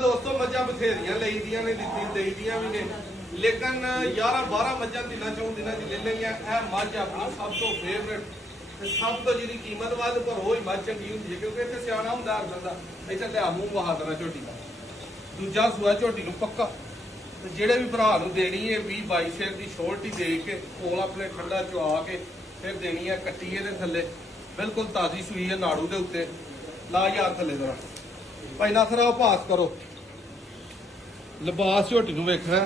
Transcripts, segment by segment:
दोस्तों मझा बथेरियां लईदियां ने देईदियां भी ने लेकिन 11-12 मझा दिनों चों दिनों ले लिया मझ अपनी सब तो फेवरेट सब तो जी कीमत वध पर वो ही मझ चंगी होंगी है क्योंकि इतने सियाणा होंगे हर बंदा इतना लिया मूँह बहा देना झोटी का दूजा सूआ झोटी को पक्का जेड़े भी भरा देनी है 20-22 शेर की छोटी दे के कोल अपने ठंडा चुआ के फिर देनी है कट्टी ये थले बिल्कुल ताजी सूई है नाड़ू के उत्ते ला यार थले जरा भाई नाथरा पास करो लिबास झोटी नूं वेखना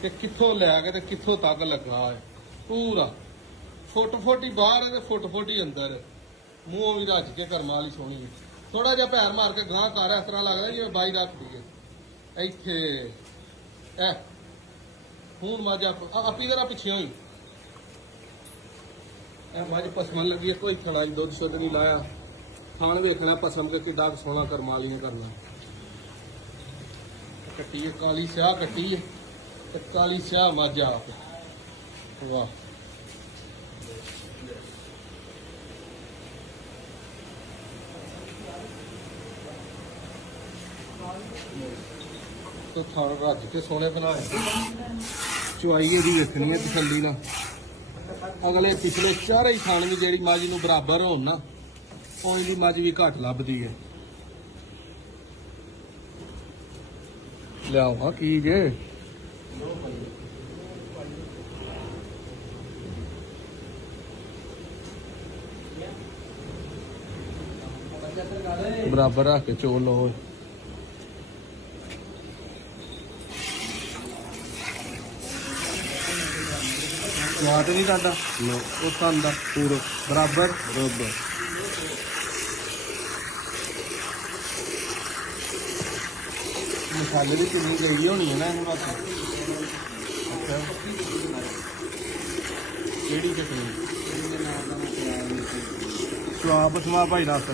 कि कित्थों लैके ते कित्थों तक लगा है पूरा फुट ही बाहर है फुट ही अंदर मूँह भी रज के कर्मा वाली सोहनी है थोड़ा जिहा पैर मार के गांह कर इस तरह लगता जिवें बाई रख दी है इत्थे हूँ मझ आपी जरा पिछे हुई मझ पसमन लगी है कोई खड़ा दुध शुद्ध नहीं लाया खान वेखना पसम के किड्डा सोहना करमालियां करना कट्टी है काली स्याह कट्टी है काली स्याह मझ आप वाह तो थान रज के सोने बनाए चुआई एदी वेखनी है तसल्ली ना अगले पिछले चारे ही थान भी जी मझ नूं बराबर होण ना उनकी मझ भी घट लभदी है लियाओ हाँ की जे बराबर रख के चोल लो स्वाद नहीं करता उस का पूरा बराबर बराबर मसाले की चीनी चाहिए होनी है ना इन बस अच्छा केड़ी चटनी स्वाब समा भाई दस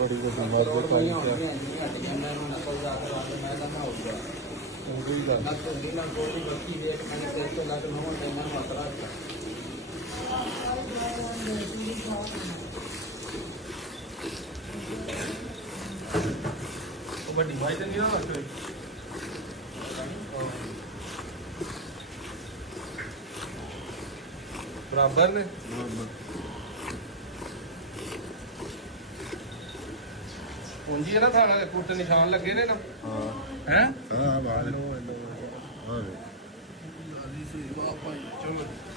बड़ी बड़ी भाई तो नहीं बराबर ने पूंजी है ना थाना कुट निशान लगे ने ना हैं हां बाहर चलो